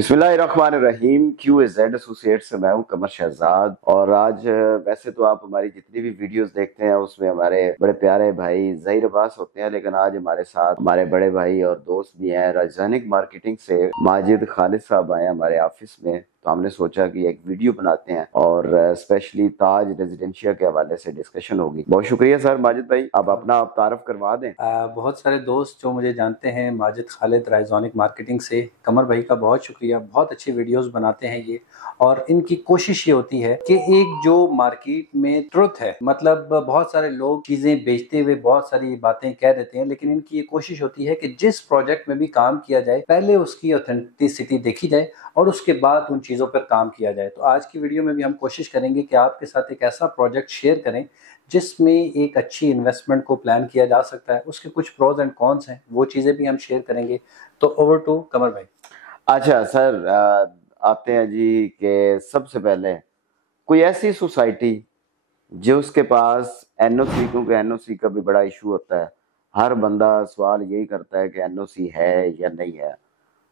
बिस्मिल्लाहिर्रहमानिर्रहीम। QAZ associate से मैं हूं कमर शहजाद। और आज वैसे तो आप हमारी जितनी भी वीडियोस देखते हैं उसमें हमारे बड़े प्यारे भाई ज़हीर अब्बास होते हैं, लेकिन आज हमारे साथ हमारे बड़े भाई और दोस्त भी हैं। राजधानी मार्केटिंग से माजिद खालिद साहब आए हमारे ऑफिस में, तो हमने सोचा कि एक वीडियो बनाते हैं और स्पेशली ताज रेजिडेंशिया के हवाले से डिस्कशन होगी। बहुत शुक्रिया सर माजिद भाई, आप अपना आप तारफ करवा दें। बहुत सारे दोस्त जो मुझे जानते हैं, माजिद खालिद राइजोनिक मार्केटिंग से। कमर भाई का बहुत शुक्रिया, बहुत अच्छी वीडियोस बनाते हैं ये। और इनकी कोशिश ये होती है कि एक जो मार्केट में ट्रुथ है, मतलब बहुत सारे लोग चीज़ें बेचते हुए बहुत सारी बातें कह देते हैं, लेकिन इनकी ये कोशिश होती है कि जिस प्रोजेक्ट में भी काम किया जाए पहले उसकी ऑथेंटिसिटी देखी जाए और उसके बाद उन चीज़ों पर काम किया जाए। तो आज की वीडियो में भी हम कोशिश करेंगे कि आपके साथ एक ऐसा प्रोजेक्ट शेयर करें जिसमें एक अच्छी इन्वेस्टमेंट को प्लान किया जा सकता है, उसके कुछ प्रोज एंड कॉन्स हैं, वो चीज़ें भी हम शेयर करेंगे। तो ओवर टू कमर भाई। अच्छा सर, आते हैं जी कि सबसे पहले कोई ऐसी सोसाइटी जो उसके पास एनओसी, क्योंकि एनओसी का भी बड़ा इशू होता है, हर बंदा सवाल यही करता है कि एनओसी है या नहीं है।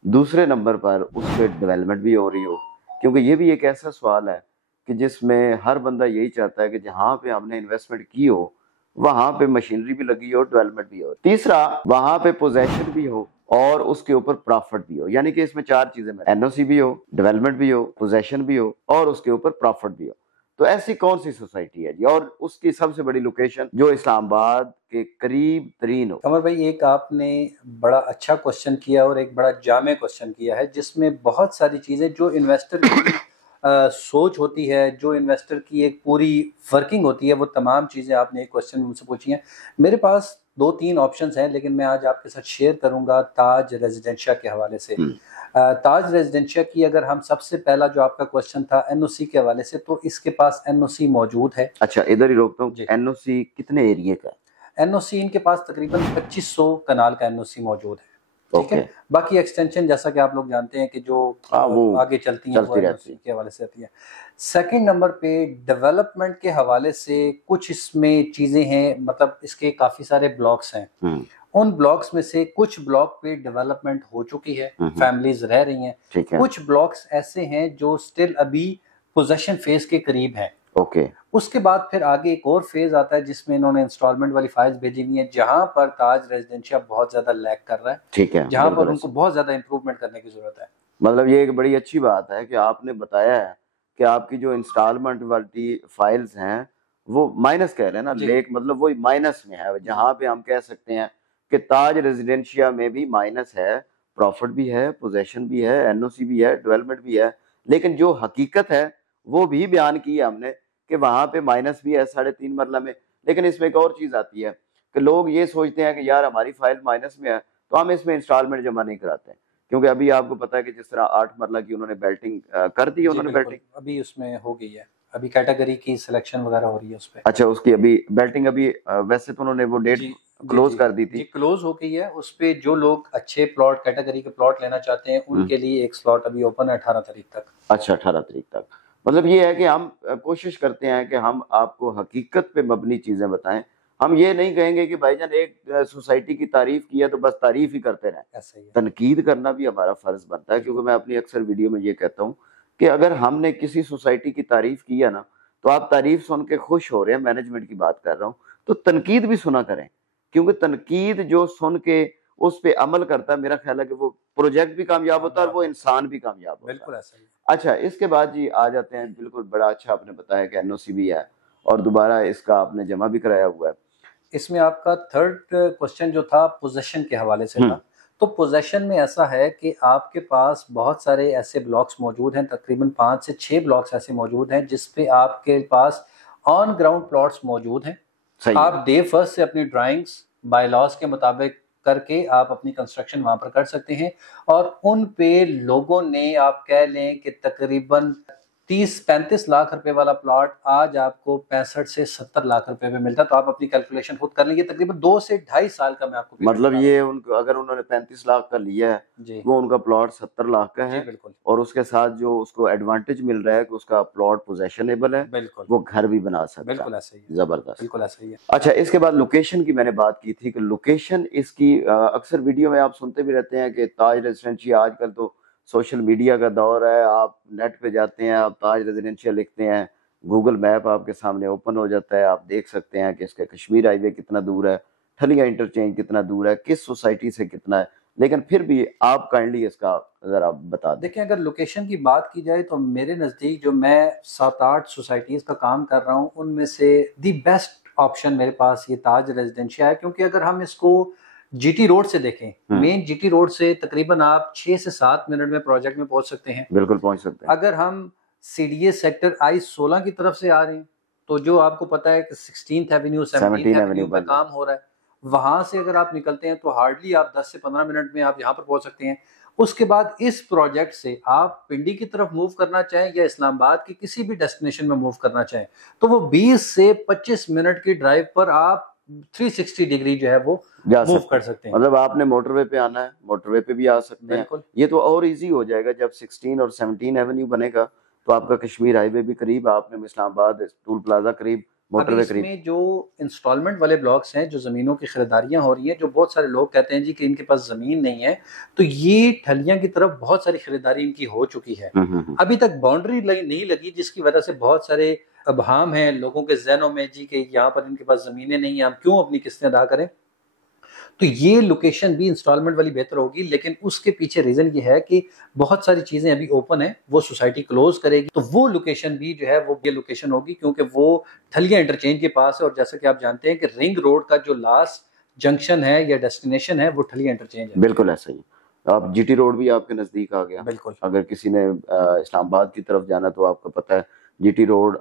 दूसरे नंबर पर उस पर डेवलपमेंट भी हो रही हो, क्योंकि ये भी एक ऐसा सवाल है कि जिसमें हर बंदा यही चाहता है कि जहाँ पे हमने इन्वेस्टमेंट की हो वहाँ पे मशीनरी भी लगी हो, डेवलपमेंट भी हो। तीसरा, वहाँ पे पोजेशन भी हो और उसके ऊपर प्रॉफिट भी हो। यानी कि इसमें चार चीजें, एनओसी भी हो, डेवलपमेंट भी हो, पोजेशन भी हो और उसके ऊपर प्रॉफिट भी हो। तो ऐसी कौन सी सोसाइटी है जी, और उसकी सबसे बड़ी लोकेशन जो इस्लामाबाद के करीब तरीन हो? कमर भाई, एक आपने बड़ा अच्छा क्वेश्चन किया और एक बड़ा जामे क्वेश्चन किया है, जिसमें बहुत सारी चीज़ें जो इन्वेस्टर की सोच होती है, जो इन्वेस्टर की एक पूरी वर्किंग होती है, वो तमाम चीज़ें आपने एक क्वेश्चन में मुझसे पूछी हैं। मेरे पास दो तीन ऑप्शंस हैं, लेकिन मैं आज आपके साथ शेयर करूंगा ताज रेजिडेंशिया के हवाले से। ताज रेजिडेंशिया की अगर हम सबसे पहला जो आपका क्वेश्चन था एनओसी के हवाले से, तो इसके पास एनओसी मौजूद है। अच्छा, इधर ही रोकता हूँ, एनओसी कितने एरिया का? एनओसी इनके पास तकरीबन 2500 कनाल का एनओसी मौजूद है। ठीक है। बाकी एक्सटेंशन जैसा कि आप लोग जानते हैं कि जो आगे चलती हैं वो एनओसी के हवाले से आती है। सेकंड नंबर पे डेवलपमेंट के हवाले से कुछ इसमें चीजें हैं, मतलब इसके काफी सारे ब्लॉक्स हैं। उन ब्लॉक्स में से कुछ ब्लॉक पे डेवलपमेंट हो चुकी है, फैमिलीज रह रही हैं। कुछ ब्लॉक्स ऐसे हैं जो स्टिल अभी पोजेशन फेज के करीब हैं। उसके बाद फिर आगे एक और फेज आता है जिसमें इन्होंने इंस्टॉलमेंट वाली फाइल्स भेजी हुई है, जहां पर ताज रेजिडेंशिया बहुत ज्यादा लैग कर रहा है। ठीक है, जहां पर उनको बहुत ज्यादा इंप्रूवमेंट करने की जरूरत है। मतलब ये एक बड़ी अच्छी बात है कि आपने बताया है कि आपकी जो इंस्टॉलमेंट वाली फाइल्स हैं वो माइनस कह रहे हैं ना, लेक मतलब वो माइनस में है, जहां पे हम कह सकते हैं कि ताज रेजिडेंशिया में भी माइनस है, प्रॉफिट भी है, पोजेशन भी है, एनओसी भी है, डेवलपमेंट भी है। लेकिन जो हकीकत है वो भी बयान की है हमने कि वहां पे माइनस भी है 3.5 मरला में। लेकिन इसमें एक और चीज आती है कि लोग ये सोचते हैं कि यार हमारी फाइल माइनस में है तो हम इसमें इंस्टॉलमेंट जमा नहीं कराते हैं, क्योंकि अभी आपको पता है कि जिस तरह 8 मरला की उन्होंने बेल्टिंग कर दी है, उन्होंने बेल्टिंग अभी उसमें हो गई है, अभी कैटेगरी की सिलेक्शन वगैरह हो रही है उस पे। अच्छा, उसकी अभी बेल्टिंग अभी वैसे तो उन्होंने वो डेट क्लोज कर दी थी, क्लोज हो गई है। उस पे जो लोग अच्छे प्लॉट कैटेगरी के प्लॉट लेना चाहते हैं उनके लिए एक स्लॉट अभी ओपन है 18 तारीख तक। अच्छा, 18 तारीख तक। मतलब ये है कि हम कोशिश करते हैं कि हम आपको हकीकत पे मबनी चीजें बताएं। हम ये नहीं कहेंगे कि भाईजान एक सोसाइटी की तारीफ की है तो बस तारीफ ही करते रहें। तनकीद करना भी हमारा फर्ज बनता है, क्योंकि मैं अपनी अक्सर वीडियो में ये कहता हूँ कि अगर हमने किसी सोसाइटी की तारीफ की है ना, तो आप तारीफ सुन के खुश हो रहे हैं, मैनेजमेंट की बात कर रहा हूँ, तो तनकीद भी सुना करें, क्योंकि तनकीद जो सुन के उस पे अमल करता है, मेरा ख्याल है कि वो प्रोजेक्ट भी कामयाब होता है और वो इंसान भी कामयाब होता है। बिल्कुल ऐसा ही। अच्छा, इसके बाद जी आ जाते हैं, बिल्कुल बड़ा अच्छा आपने बताया कि एनओसी भी है और दोबारा इसका आपने जमा भी कराया हुआ है। इसमें आपका थर्ड क्वेश्चन जो था पोजेशन के हवाले से था। तो पोजेशन में ऐसा है कि आपके पास बहुत सारे ऐसे ब्लॉक्स मौजूद हैं, तकरीबन 5 से 6 ब्लॉक्स ऐसे मौजूद हैं जिसपे आपके पास ऑन ग्राउंड प्लॉट्स मौजूद हैं। आप डे फर्स्ट से अपनी ड्राइंग्स बाय लॉज के मुताबिक करके आप अपनी कंस्ट्रक्शन वहां पर कर सकते हैं, और उन पे लोगों ने, आप कह लें कि तकरीबन 30-35 लाख रुपए वाला प्लॉट आज आपको 65 से 70 लाख रुपए में मिलता है। तो आप अपनी कैलकुलेशन खुद कर लेंगे, तकरीबन 2 से 2.5 साल का मैं आपको मतलब ये उनको अगर उन्होंने 35 लाख का लिया है वो उनका प्लॉट 70 लाख का है, और उसके साथ जो उसको एडवांटेज मिल रहा है कि उसका प्लॉट पोजेशनेबल है, वो घर भी बना सकता है। बिल्कुल ऐसा ही है, जबरदस्त, बिल्कुल ऐसा ही है। अच्छा, इसके बाद लोकेशन की मैंने बात की थी कि लोकेशन इसकी अक्सर वीडियो में आप सुनते भी रहते हैं कि ताज रेजिडेंशिया आजकल तो سوشل میڈیا کا دور ہے، آپ نیٹ پہ جاتے ہیں، آپ تاج ریزیڈینشیل لکھتے ہیں، گوگل میپ آپ کے سامنے اوپن ہو جاتا ہے، آپ دیکھ سکتے ہیں کہ اس کا کشمیر ہائی وے کتنا دور ہے، ٹھلیاں انٹرچینج کتنا دور ہے، کس سوسائٹی سے کتنا ہے. لیکن پھر بھی آپ کائنڈلی اس کا ذرا بتا دیں. دیکھیں اگر لوکیشن کی بات کی جائے تو میرے نزدیک جو میں 7-8 سوسائٹیز کا کام کر رہا ہوں ان میں سے دی بیسٹ آپشن میرے پاس یہ تاج ریزیڈینشیا ہے، کیونکہ اگر ہم اس کو جی ٹی روڈ سے دیکھیں، مین جی ٹی روڈ سے تقریباً آپ 6 سے 7 منٹ میں پروجیکٹ میں پہنچ سکتے ہیں. بالکل پہنچ سکتے ہیں. اگر ہم C D A sector I-16 کی طرف سے آ رہے ہیں تو جو آپ کو پتا ہے کہ 16th ایونیو 17th ایونیو پہ کام ہو رہا ہے، وہاں سے اگر آپ نکلتے ہیں تو ہارڈلی آپ 10 سے 15 منٹ میں آپ یہاں پر پہنچ سکتے ہیں. اس کے بعد اس پروجیکٹ سے آپ پنڈی کی طرف موو کرنا چاہیں یا اسلام آباد کی کسی بھی ڈیسٹینیشن میں موو کرنا چاہیں تو وہ 20 سے 25 منٹ کی ڈرائیو پر آپ 360 ڈگری جو ہے وہ موو کر سکتے ہیں. مطلب آپ نے موٹر وے پہ آنا ہے، موٹر وے پہ بھی آ سکتے ہیں. یہ تو اور ایزی ہو جائے گا جب 16 اور 17 ایونیو بنے گا تو آپ کا کشمیر ہائی وے بھی قریب، آپ نے اسلام آباد ٹول پلازا قریب، موٹر وے قریب. اس میں جو انسٹالمنٹ والے بلاکس ہیں، جو زمینوں کی خریداریاں ہو رہی ہیں، جو بہت سارے لوگ کہتے ہیں جی کہ ان کے پاس زمین نہیں ہے، تو یہ ٹھلیاں کی طرف بہت ساری خریداری ان کی ہو چکی ہے. ابھی تک باؤنڈری نہیں لگی، جس کی وجہ سے بہت سارے ابہام ہیں لوگوں کے ذہنوں میں جی کہ یہاں پر ان کے پاس زمینیں نہیں ہیں، ہم کیوں اپنی قسطیں ادا کریں. تو یہ لوکیشن بھی انسٹالمنٹ والی بہتر ہوگی، لیکن اس کے پیچھے ریزن یہ ہے کہ بہت ساری چیزیں ابھی اوپن ہیں، وہ سوسائٹی کلوز کرے گی تو وہ لوکیشن بھی جو ہے وہ یہ لوکیشن ہوگی، کیونکہ وہ ٹھلیاں انٹرچینج کے پاس ہے. اور جیسا کہ آپ جانتے ہیں کہ رنگ روڈ کا جو لاسٹ جنکشن ہے یا ڈیسٹینیشن ہے وہ ٹھلیاں انٹرچینج ہے. بالکل ایسا ہی. آپ جی ٹی روڈ بھی آپ کے نزدیک آ گیا. بالکل. اگر کسی نے اسلام آباد کی طرف جانا تو آپ کو پتہ ہے جی ٹی روڈ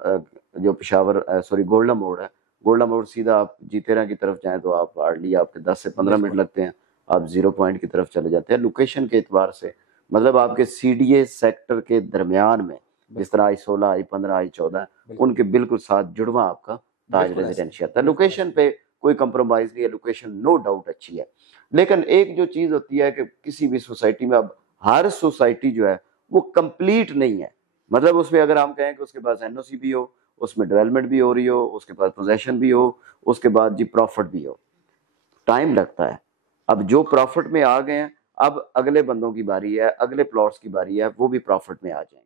جو پشاور گولڈا موڑ ہے، گولڈا موڑ سیدھا آپ جی 13 کی طرف جائیں تو آپ ہارڈلی آپ کے 10 سے 15 منٹ لگتے ہیں، آپ 0 پوائنٹ کی طرف چلے جاتے ہیں. لوکیشن کے اعتبار سے مطلب آپ کے سی ڈی اے سیکٹر کے درمیان میں جس طرح I-16 I-15 I-14 ان کے بالکل ساتھ جڑواں آپ کا تاج ریزیڈینشیا تھا. لوکیشن پہ کوئی کمپرومائز نہیں ہے، لوکیشن نو ڈاؤٹ اچھی ہے. لیکن ایک جو چیز ہوتی ہے کہ کسی بھی سوسائٹی میں اب ہر سوسائٹی جو ہے وہ کمپلیٹ نہیں ہے. مطلب اس میں اگر ہم کہیں کہ اس کے پاس این او سی بھی ہو، اس میں ڈیولپمنٹ بھی ہو رہی ہو، اس کے پاس پوزیشن بھی ہو، اس کے بعد جی پروفٹ بھی ہو، ٹائم لگتا ہے. اب جو پروفٹ میں آ گئے ہیں اب اگلے بندوں کی باری ہے، اگلے پلاٹس کی باری ہے، وہ بھی پروفٹ میں آ جائیں گے.